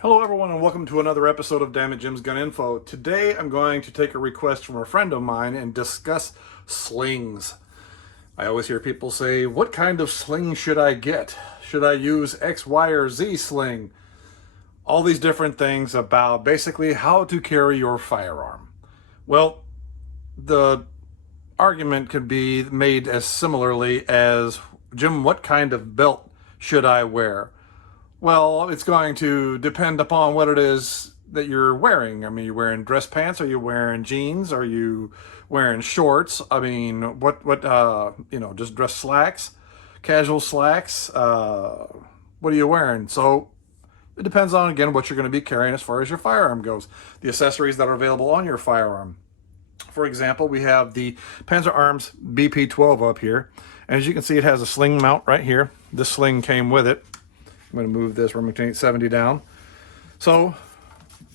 Hello everyone and welcome to another episode of Dammit Jim's Gun Info. Today I'm going to take a request from a friend of mine and discuss slings. I always hear people say, what kind of sling should I get? Should I use X, Y, or Z sling? All these different things about basically how to carry your firearm. Well, the argument could be made as similarly as, Jim, what kind of belt should I wear? Well, it's going to depend upon what it is that you're wearing. I mean, you're wearing dress pants? Are you wearing jeans? Are you wearing shorts? I mean, just dress slacks, casual slacks? What are you wearing? So it depends on, again, what you're going to be carrying as far as your firearm goes. The accessories that are available on your firearm. For example, we have the Panzer Arms BP-12 up here. And as you can see, it has a sling mount right here. This sling came with it. I'm going to move this Remington 870 down. So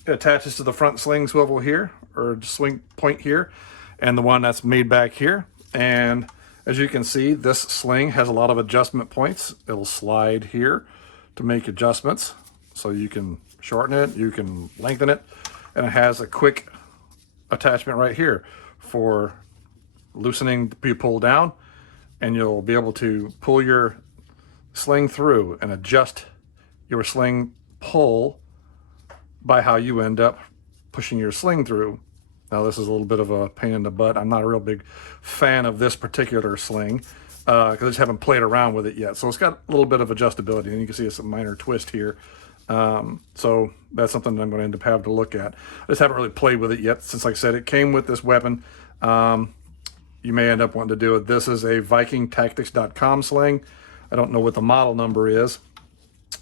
it attaches to the front sling swivel here, or swing point here, and the one that's made back here. And as you can see, this sling has a lot of adjustment points. It'll slide here to make adjustments. So you can shorten it, you can lengthen it, and it has a quick attachment right here for loosening to be pulled down, and you'll be able to pull your sling through and adjust your sling pull by how you end up pushing your sling through. Now this is a little bit of a pain in the butt. I'm not a real big fan of this particular sling because I just haven't played around with it yet. So it's got a little bit of adjustability, and you can see it's a minor twist here. So that's something that I'm going to end up having to look at. I just haven't really played with it yet since, like I said, it came with this weapon. You may end up wanting to do it. This is a VikingTactics.com sling. I don't know what the model number is,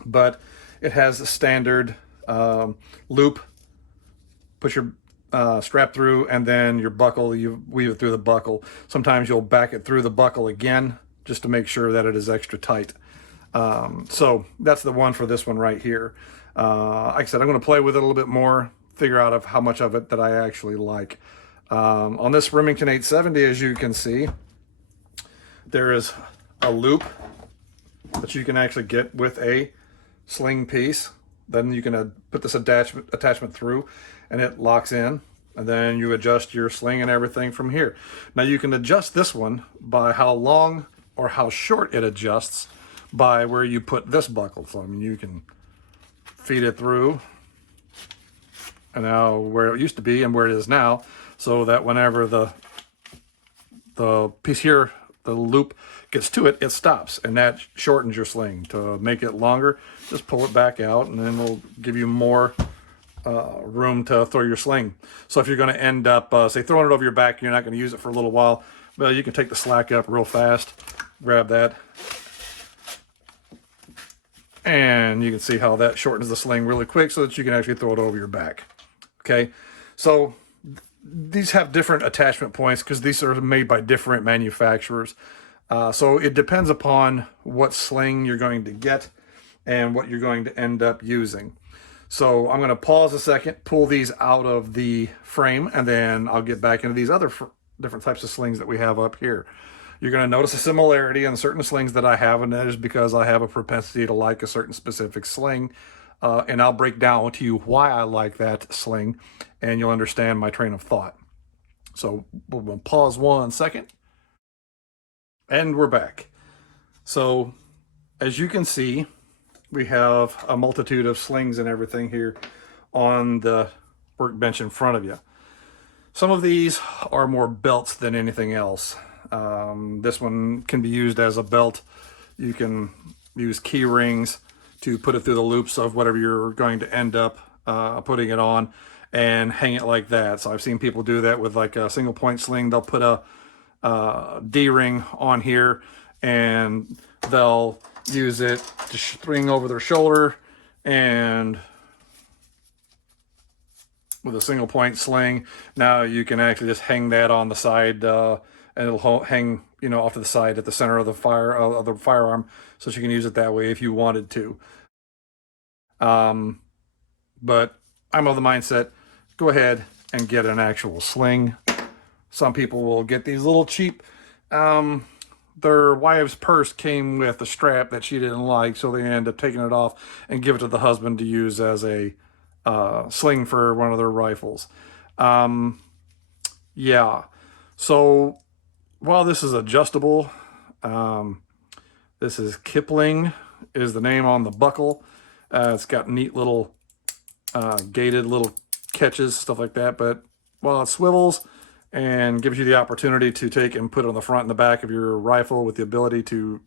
but it has a standard loop. Put your strap through, and then your buckle, you weave it through the buckle. Sometimes you'll back it through the buckle again just to make sure that it is extra tight. So that's the one for this one right here. Like I said, I'm going to play with it a little bit more, figure out of how much of it that I actually like. On this Remington 870, as you can see, there is a loop that you can actually get with a sling piece. Then you can put this attachment through, and it locks in, and then you adjust your sling and everything from here. Now you can adjust this one by how long or how short it adjusts by where you put this buckle. So I mean, you can feed it through, and now where it used to be and where it is now, so that whenever the piece here, the loop gets to it, it stops, and that shortens your sling. To make it longer, just pull it back out, and then it'll give you more room to throw your sling. So if you're going to end up, say, throwing it over your back, you're not going to use it for a little while, well, you can take the slack up real fast, grab that, and you can see how that shortens the sling really quick so that you can actually throw it over your back. Okay, so these have different attachment points because these are made by different manufacturers. So it depends upon what sling you're going to get and what you're going to end up using. So I'm going to pause a second, pull these out of the frame, and then I'll get back into these other different types of slings that we have up here. You're going to notice a similarity in certain slings that I have, and that is because I have a propensity to like a certain specific sling. And I'll break down to you why I like that sling, and you'll understand my train of thought. So we'll pause 1 second, and we're back. So as you can see, we have a multitude of slings and everything here on the workbench in front of you. Some of these are more belts than anything else. This one can be used as a belt. You can use key rings to put it through the loops of whatever you're going to end up putting it on, and hang it like that. So I've seen people do that with like a single point sling. They'll put a D-ring on here, and they'll use it to string over their shoulder, and with a single point sling, now you can actually just hang that on the side, and it'll hang, you know, off to the side at the center of the firearm, so you can use it that way if you wanted to. But I'm of the mindset, go ahead and get an actual sling. Some people will get these little cheap their wife's purse came with a strap that she didn't like, so they ended up taking it off and give it to the husband to use as a sling for one of their rifles. Yeah, so while this is adjustable, this is Kipling is the name on the buckle. It's got neat little gated little catches, stuff like that, but while it swivels and gives you the opportunity to take and put it on the front and the back of your rifle with the ability to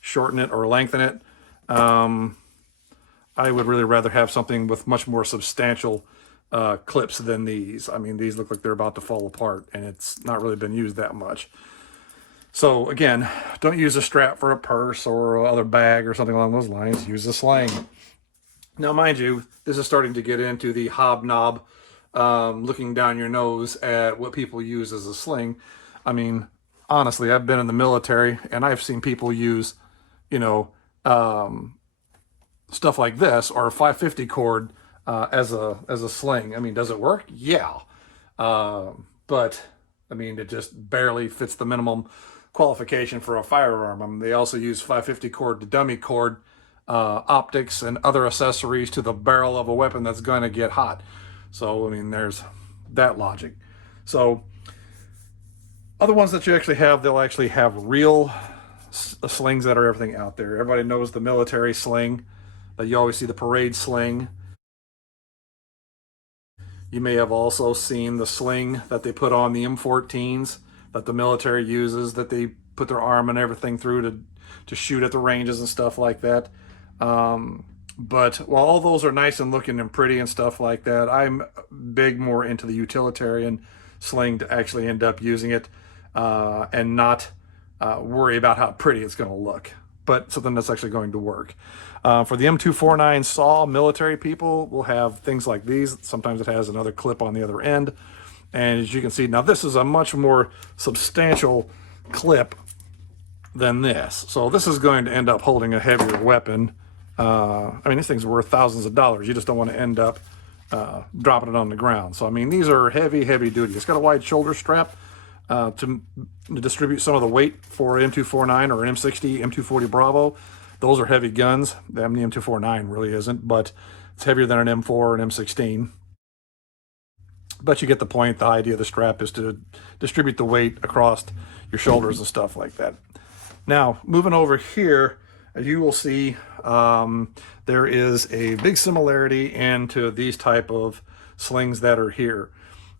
shorten it or lengthen it, I would really rather have something with much more substantial clips than these. I mean, these look like they're about to fall apart, and it's not really been used that much. So again, don't use a strap for a purse or other bag or something along those lines. Use a sling. Now, mind you, this is starting to get into the hobnob, looking down your nose at what people use as a sling. I mean, honestly, I've been in the military and I've seen people use, you know, stuff like this or a 550 cord as a sling. I mean, does it work? Yeah. But I mean, it just barely fits the minimum qualification for a firearm. I mean, they also use 550 cord to dummy cord optics and other accessories to the barrel of a weapon that's going to get hot. So, I mean, there's that logic. So, other ones that you actually have, they'll actually have real slings that are everything out there. Everybody knows the military sling. You always see the parade sling. You may have also seen the sling that they put on the M14s that the military uses, that they put their arm and everything through to shoot at the ranges and stuff like that. But while all those are nice and looking and pretty and stuff like that, I'm big more into the utilitarian sling to actually end up using it and not worry about how pretty it's going to look, but something that's actually going to work. For the M249 saw, military people will have things like these. Sometimes it has another clip on the other end. And as you can see, now this is a much more substantial clip than this. So this is going to end up holding a heavier weapon. I mean, these things are worth thousands of dollars. You just don't want to end up dropping it on the ground. So, I mean, these are heavy, heavy duty. It's got a wide shoulder strap to distribute some of the weight for an M249 or an M60, M240 Bravo. Those are heavy guns. The M249 really isn't, but it's heavier than an M4 or an M16. But you get the point. The idea of the strap is to distribute the weight across your shoulders and stuff like that. Now, moving over here, as you will see, there is a big similarity into these type of slings that are here.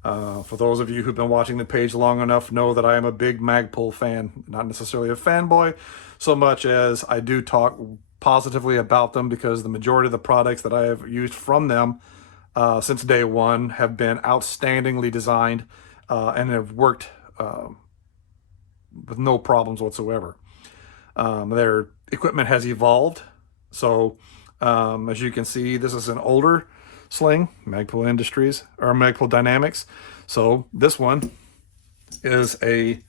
For those of you who've been watching the page long enough know that I am a big Magpul fan. Not necessarily a fanboy, so much as I do talk positively about them because the majority of the products that I have used from them since day one have been outstandingly designed and have worked with no problems whatsoever. Their equipment has evolved. So as you can see, this is an older sling, Magpul Industries or Magpul Dynamics. So this one is a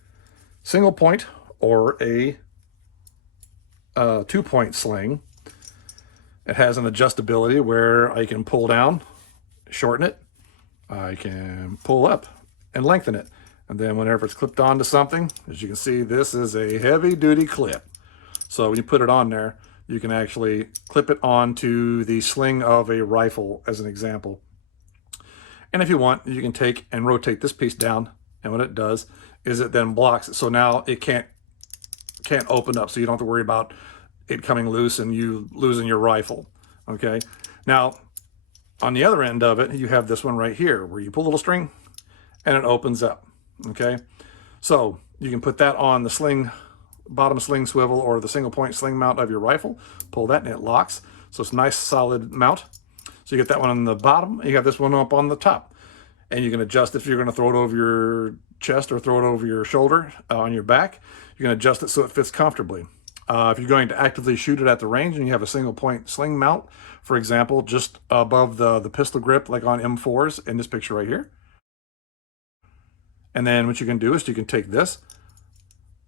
single point or a 2-point sling. It has an adjustability where I can pull down, shorten it, I can pull up and lengthen it. And then whenever it's clipped onto something, as you can see, this is a heavy duty clip. So when you put it on there, you can actually clip it onto the sling of a rifle as an example. And if you want, you can take and rotate this piece down. And what it does is it then blocks it. So now it can't open up. So you don't have to worry about it coming loose and you losing your rifle. Okay. Now, on the other end of it, you have this one right here where you pull a little string and it opens up. Okay. So you can put that on the sling, bottom sling swivel or the single point sling mount of your rifle. Pull that and it locks. So it's a nice solid mount. So you get that one on the bottom. You have this one up on the top. And you can adjust if you're going to throw it over your chest or throw it over your shoulder on your back. You can adjust it so it fits comfortably. If you're going to actively shoot it at the range and you have a single point sling mount, for example, just above the pistol grip, like on M4s in this picture right here. And then what you can do is you can take this,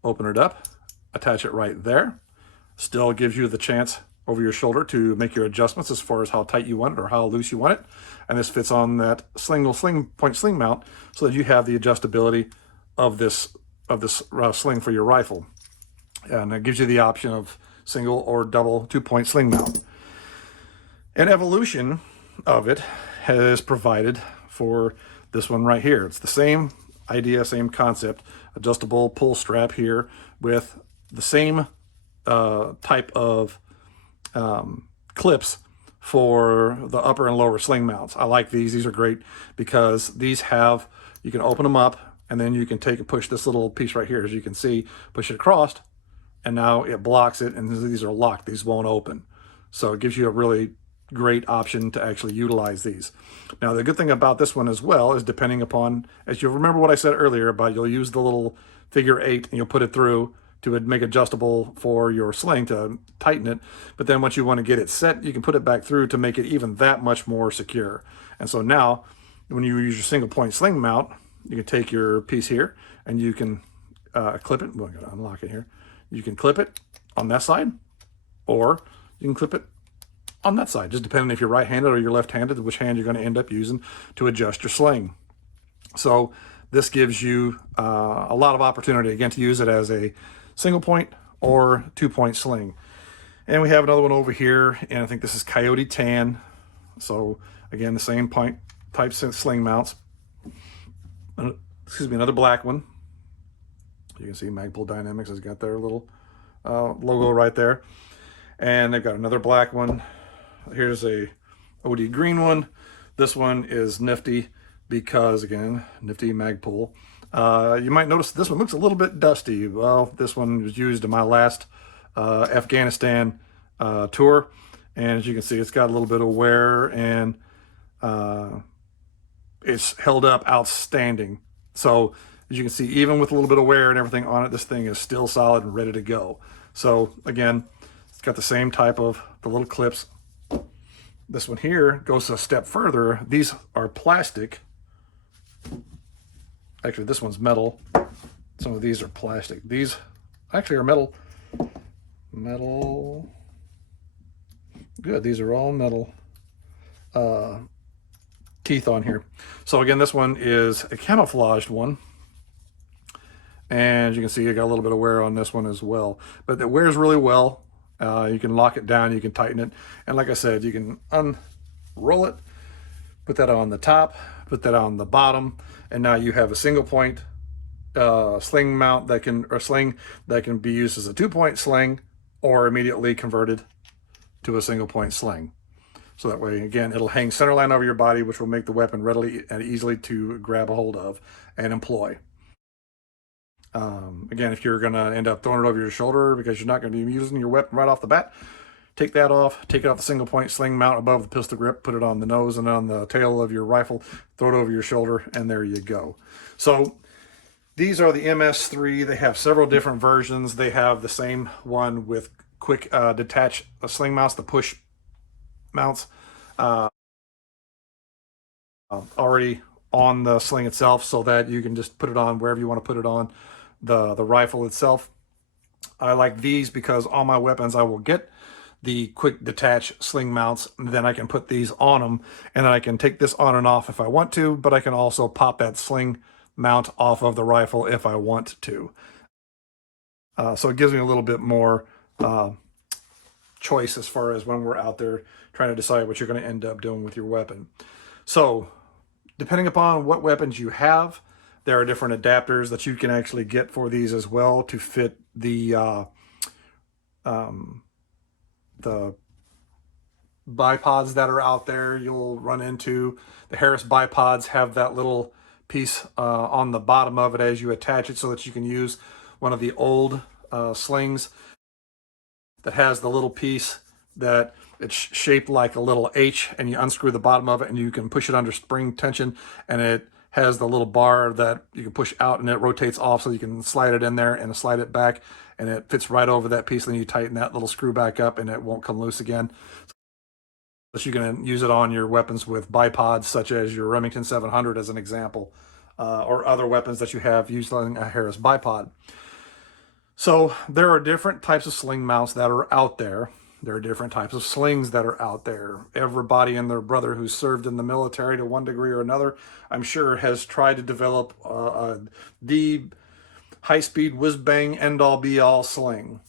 open it up, attach it right there. Still gives you the chance over your shoulder to make your adjustments as far as how tight you want it or how loose you want it. And this fits on that single point sling mount so that you have the adjustability of this sling for your rifle. And it gives you the option of single or double 2-point sling mount. An evolution of it has provided for this one right here. It's the same idea, same concept, adjustable pull strap here with the same type of clips for the upper and lower sling mounts. I like these. These are great because these have, you can open them up and then you can take and push this little piece right here, as you can see, push it across, and now it blocks it, and these are locked. These won't open. So it gives you a really great option to actually utilize these. Now, the good thing about this one as well is, depending upon, as you'll remember what I said earlier about, you'll use the little figure 8 and you'll put it through to make adjustable for your sling to tighten it. But then once you want to get it set, you can put it back through to make it even that much more secure. And so now when you use your single point sling mount, you can take your piece here and you can clip it. We're going to unlock it here. You can clip it on that side, or you can clip it on that side, just depending if you're right-handed or you're left-handed, which hand you're going to end up using to adjust your sling. So this gives you a lot of opportunity, again, to use it as a single point or 2-point sling. And we have another one over here, and I think this is Coyote Tan. So again, the same point type sling mounts. Excuse me, another black one. You can see Magpul Dynamics has got their little logo right there. And they've got another black one. Here's a OD green one. This one is nifty because, again, nifty Magpul. You might notice this one looks a little bit dusty. Well, this one was used in my last Afghanistan tour. And as you can see, it's got a little bit of wear, and it's held up outstanding. So as you can see, even with a little bit of wear and everything on it, this thing is still solid and ready to go. So again, it's got the same type of the little clips. This one here goes a step further. These are plastic. Actually, this one's metal. Some of these are plastic. These actually are metal. Metal. Good, these are all metal teeth on here. So again, this one is a camouflaged one. And as you can see, you got a little bit of wear on this one as well. But it wears really well. You can lock it down, you can tighten it. And like I said, you can unroll it, put that on the top, put that on the bottom, and now you have a single point sling mount that can, or sling that can be used as a 2-point sling or immediately converted to a single point sling. So that way, again, it'll hang centerline over your body, which will make the weapon readily and easily to grab a hold of and employ. Again, if you're going to end up throwing it over your shoulder because you're not going to be using your weapon right off the bat, take that off, take it off the single point sling mount above the pistol grip, put it on the nose and on the tail of your rifle, throw it over your shoulder, and there you go. So these are the MS3. They have several different versions. They have the same one with quick detach sling mounts, the push mounts, already on the sling itself, so that you can just put it on wherever you want to put it on the rifle itself. I like these because on my weapons I will get the quick detach sling mounts, and then I can put these on them, and then I can take this on and off if I want to, but I can also pop that sling mount off of the rifle if I want to. So it gives me a little bit more choice as far as when we're out there trying to decide what you're going to end up doing with your weapon. So depending upon what weapons you have, there are different adapters that you can actually get for these as well to fit the bipods that are out there. You'll run into the Harris bipods have that little piece on the bottom of it as you attach it, so that you can use one of the old slings that has the little piece that it's shaped like a little H, and you unscrew the bottom of it and you can push it under spring tension, and it has the little bar that you can push out and it rotates off, so you can slide it in there and slide it back, and it fits right over that piece. Then you tighten that little screw back up and it won't come loose again. So you can use it on your weapons with bipods, such as your Remington 700 as an example, or other weapons that you have using a Harris bipod. So there are different types of sling mounts that are out there. There are different types of slings that are out there. Everybody and their brother who served in the military to one degree or another, I'm sure, has tried to develop the high-speed whiz-bang end-all be-all sling.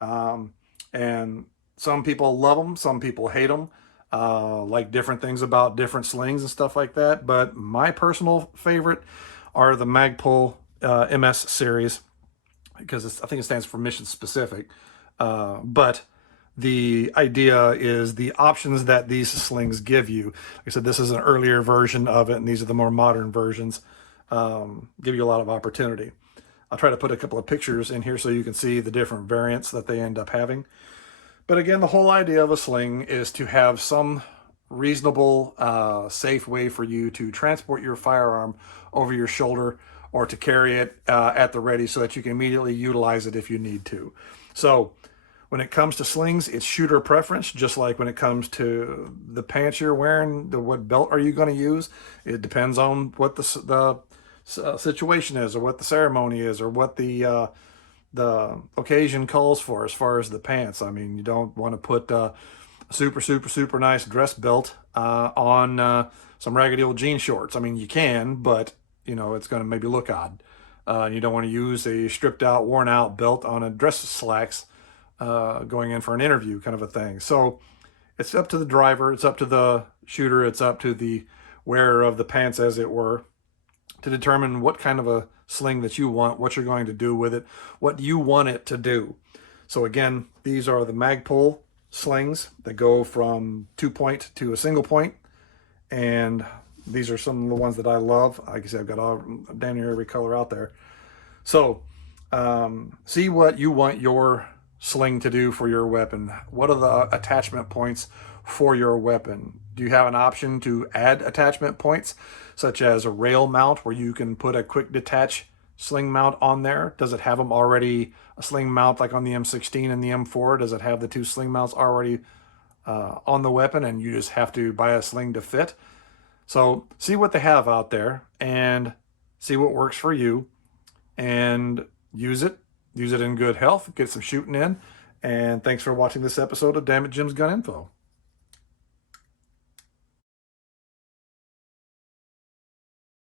Um, and some people love them, some people hate them, like different things about different slings and stuff like that. But my personal favorite are the Magpul MS series, because I think it stands for mission specific. But the idea is the options that these slings give you. Like I said, this is an earlier version of it, and these are the more modern versions. Give you a lot of opportunity. I'll try to put a couple of pictures in here so you can see the different variants that they end up having. But again, the whole idea of a sling is to have some reasonable, safe way for you to transport your firearm over your shoulder, or to carry it at the ready so that you can immediately utilize it if you need to. So when it comes to slings, it's shooter preference, just like when it comes to the pants you're wearing, what belt are you going to use? It depends on what the situation is, or what the ceremony is, or what the occasion calls for as far as the pants. I mean, you don't want to put a super nice dress belt on some raggedy old jean shorts. I mean, you can, but you know, it's going to maybe look odd. You don't want to use a stripped out, worn out belt on a dress slacks going in for an interview, kind of a thing. So it's up to the driver, it's up to the shooter, it's up to the wearer of the pants, as it were, to determine what kind of a sling that you want, what you're going to do with it, what you want it to do. So again, these are the Magpul slings that go from 2-point to a single point, and these are some of the ones that I love. Like I said, I've got all damn near every color out there. So see what you want your sling to do for your weapon. What are the attachment points for your weapon? Do you have an option to add attachment points, such as a rail mount where you can put a quick detach sling mount on there? Does it have them already, a sling mount like on the M16 and the M4? Does it have the two sling mounts already on the weapon, and you just have to buy a sling to fit? So see what they have out there and see what works for you, and use it. Use it in good health, get some shooting in. And thanks for watching this episode of Dammit Jim's Gun Info.